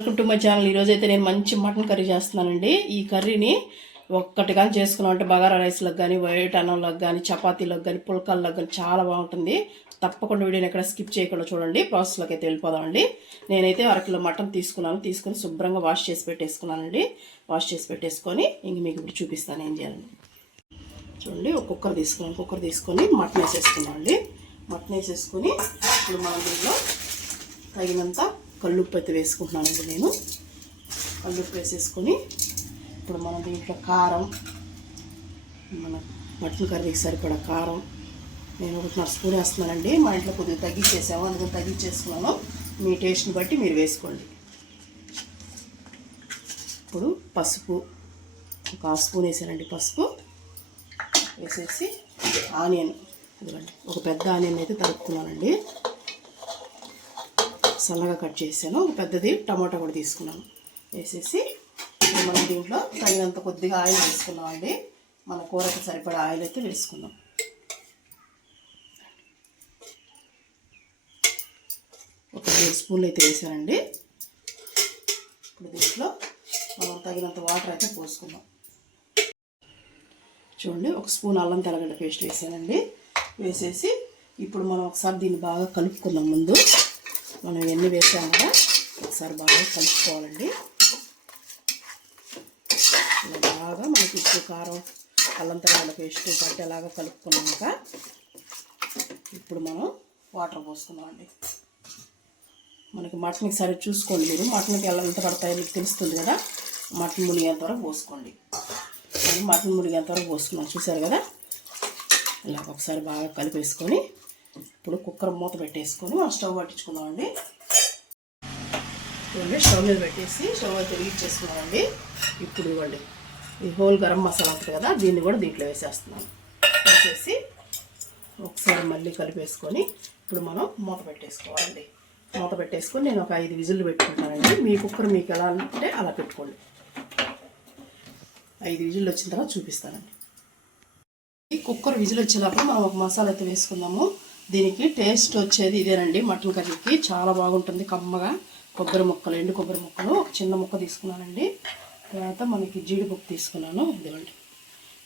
Welcome to my channel. ఈరోజు అయితే నేను మంచి మటన్ కర్రీ చేస్తున్నానండి. ఈ కర్రీని ఒక్కటిగా చేసుకున్నాం అంటే బగారా రైస్లకు కానీ, వైట్ అన్నంలకు కానీ, చపాతీలకు కానీ, పుల్కాలకు కానీ చాలా బాగుంటుంది. తప్పకుండా వీడియోని ఎక్కడ స్కిప్ చేయకుండా చూడండి. ప్రాసెస్లోకి అయితే వెళ్ళిపోదామండి. నేనైతే అరకిలో మటన్ తీసుకుని శుభ్రంగా వాష్ చేసి పెట్టేసుకున్నానండి. వాష్ చేసి పెట్టేసుకొని ఇంక మీకు ఇప్పుడు చూపిస్తాను ఏం చేయాలండి. చూడండి, ఒక కుక్కర్ తీసుకొని మటన్ వేసేసుకున్నామండి. మటన్ వేసేసుకొని ఇప్పుడు మనం దీంట్లో తగినంత కల్లుప్పు అయితే వేసుకుంటున్నానండి. నేను కల్లుప్పు వేసేసుకొని ఇప్పుడు మనం దీంట్లో కారం, మన మటన్ కర్రీకి సరిపడా కారం నేను 1.5 స్పూన్ వేస్తున్నానండి. మా ఇంట్లో కొద్దిగా తగ్గించేసాము, అందుకని తగ్గించేసుకున్నాను. మీ టేస్ట్ని బట్టి మీరు వేసుకోండి. ఇప్పుడు పసుపు ఒక 1/2 స్పూన్ వేసానండి. పసుపు వేసేసి ఆనియన్, ఇదిగోండి ఒక పెద్ద ఆనియన్ అయితే తరుపుతున్నానండి. సన్నగా కట్ చేసాను. ఒక పెద్దది టమాటా కూడా తీసుకున్నాను. వేసేసి మనం దీంట్లో తగినంత కొద్దిగా ఆయిల్ వేసుకున్నామండి. మన కూరకు సరిపడా ఆయిల్ అయితే వేసుకున్నాం. ఒక 2 స్పూన్లు అయితే వేసానండి. ఇప్పుడు దీంట్లో మనం తగినంత వాటర్ అయితే పోసుకున్నాం. చూడండి, 1 స్పూన్ అల్లం తెల్లగడ్డ పేస్ట్ వేసానండి. వేసేసి ఇప్పుడు మనం ఒకసారి దీన్ని బాగా కలుపుకుందాం. ముందు మనం ఎన్ని వేసాము కదా ఒకసారి బాగా కలుపుకోవాలండి. బాగా మనకి ఉప్పు, కారం, అల్లం తెల్లగడ్డ పేస్ట్ పట్టేలాగా కలుపుకున్నాక ఇప్పుడు మనం వాటర్ పోసుకున్నామండి. మనకి మటన్కి సరే చూసుకోండి. మీరు మటన్కి ఎంత పడతాయో మీకు తెలుస్తుంది కదా. మటన్ మునిగేంత వరకు పోసుకోండి. మటన్ మునిగేంత వరకు పోసుకున్నాం. చూసారు కదా, ఇలా ఒకసారి బాగా కలిపేసుకొని ఇప్పుడు కుక్కర్ మూత పెట్టేసుకొని మనం స్టవ్ పట్టించుకుందామండి. చూడండి, స్టవ్ మీద పెట్టేసి స్టవ్ తిరిగిచ్చేసుకున్నామండి. ఇప్పుడు ఇవ్వండి ఈ హోల్ గరం మసాలా ఉంటుంది కదా, దీన్ని కూడా దీంట్లో వేసేస్తున్నాను. వేసేసి ఒకసారి మళ్ళీ కలిపేసుకొని ఇప్పుడు మనం మూత పెట్టేసుకోవాలండి. మూత పెట్టేసుకొని నేను ఒక 5 విజిల్లు పెట్టుకుంటానండి. మీ కుక్కర్ మీకు ఎలా అంటే అలా పెట్టుకోండి. 5 విజిల్లు వచ్చిన తర్వాత చూపిస్తానండి. ఈ కుక్కర్ విజిల్ వచ్చేలాగా మనం ఒక మసాలా అయితే వేసుకుందాము. దీనికి టేస్ట్ వచ్చేది ఇదేనండి. మటన్ కర్రీకి చాలా బాగుంటుంది. కమ్మగా కొబ్బరి ముక్కలు, ఎండు కొబ్బరి ముక్కలు ఒక చిన్న ముక్క తీసుకున్నానండి. తర్వాత మనకి జీడిపప్పు తీసుకున్నాను. ఇదిగోండి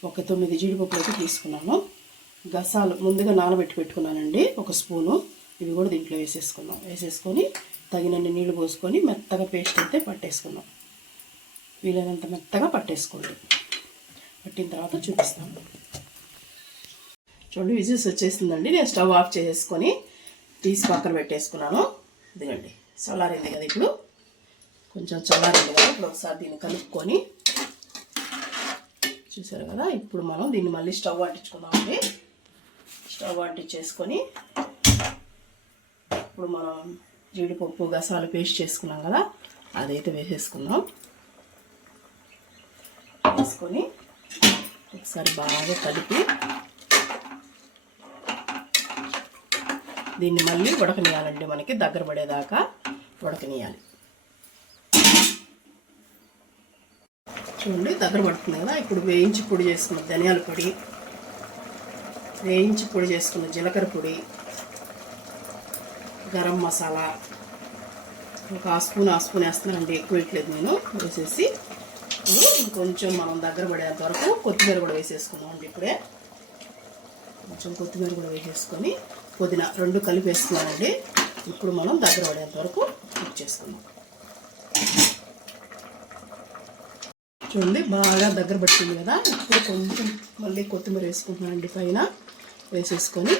ఒక 9 జీడిపప్పులు అయితే తీసుకున్నాను. గసాలు ముందుగా నానబెట్టి పెట్టుకున్నానండి 1 స్పూను. ఇవి కూడా దీంట్లో వేసేసుకున్నాం. వేసేసుకొని తగినన్ని నీళ్లు పోసుకొని మెత్తగా పేస్ట్ అయితే పట్టేసుకున్నాం. వీలైనంత మెత్తగా పట్టేసుకోండి. పట్టిన తర్వాత చూపిస్తాను. చూడండి, విజిల్స్ వచ్చేసిందండి. నేను స్టవ్ ఆఫ్ చేసేసుకొని తీసి పక్కన పెట్టేసుకున్నాను. ఇదిగండి చల్లారింది కదా. ఇప్పుడు కొంచెం చల్లారింది కదా. ఇప్పుడు ఒకసారి దీన్ని కలుపుకొని చూసారు కదా. ఇప్పుడు మనం దీన్ని మళ్ళీ స్టవ్ అంటించుకుందామండి. స్టవ్ అంటించేసుకొని ఇప్పుడు మనం జీడిపప్పు, గసాలు పేస్ట్ చేసుకున్నాం కదా, అదైతే వేసేసుకుందాం. వేసుకొని ఒకసారి బాగా కలిపి దీన్ని మళ్ళీ ఉడకనియాలండి. మనకి దగ్గర పడేదాకా ఉడకనియాలి. చూడండి, దగ్గర పడుతుంది కదా. ఇప్పుడు వేయించి పొడి చేసుకున్న ధనియాల పొడి, వేయించి పొడి చేసుకున్న జీలకర్ర పొడి, గరం మసాలా ఒక 1/2 స్పూన్ వేస్తున్నానండి. ఎక్కువ వేయట్లేదు నేను. వేసేసి కొంచెం మనం దగ్గర పడేంత వరకు కొత్తిమీర కూడా వేసేసుకున్నామండి. ఇప్పుడే కొంచెం కొత్తిమీర కూడా వేసేసుకొని పుదీనా 2 కలిపి వేసుకున్నానండి. ఇప్పుడు మనం దగ్గర పడేంత వరకు కుక్ చేసుకుందాం. చూడండి, బాగా దగ్గర పట్టింది కదా. ఇప్పుడు కొంచెం మళ్ళీ కొత్తిమీర వేసుకుంటున్నానండి పైన. వేసేసుకొని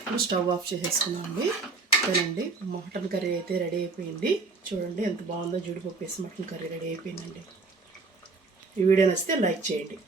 ఇప్పుడు స్టవ్ ఆఫ్ చేసేసుకున్నామండి. అంతేనండి, మటన్ కర్రీ అయితే రెడీ అయిపోయింది. చూడండి ఎంత బాగుందో. జీడిపప్పు వేసి మటన్ కర్రీ రెడీ అయిపోయిందండి. ఈ వీడియో నచ్చితే లైక్ చేయండి.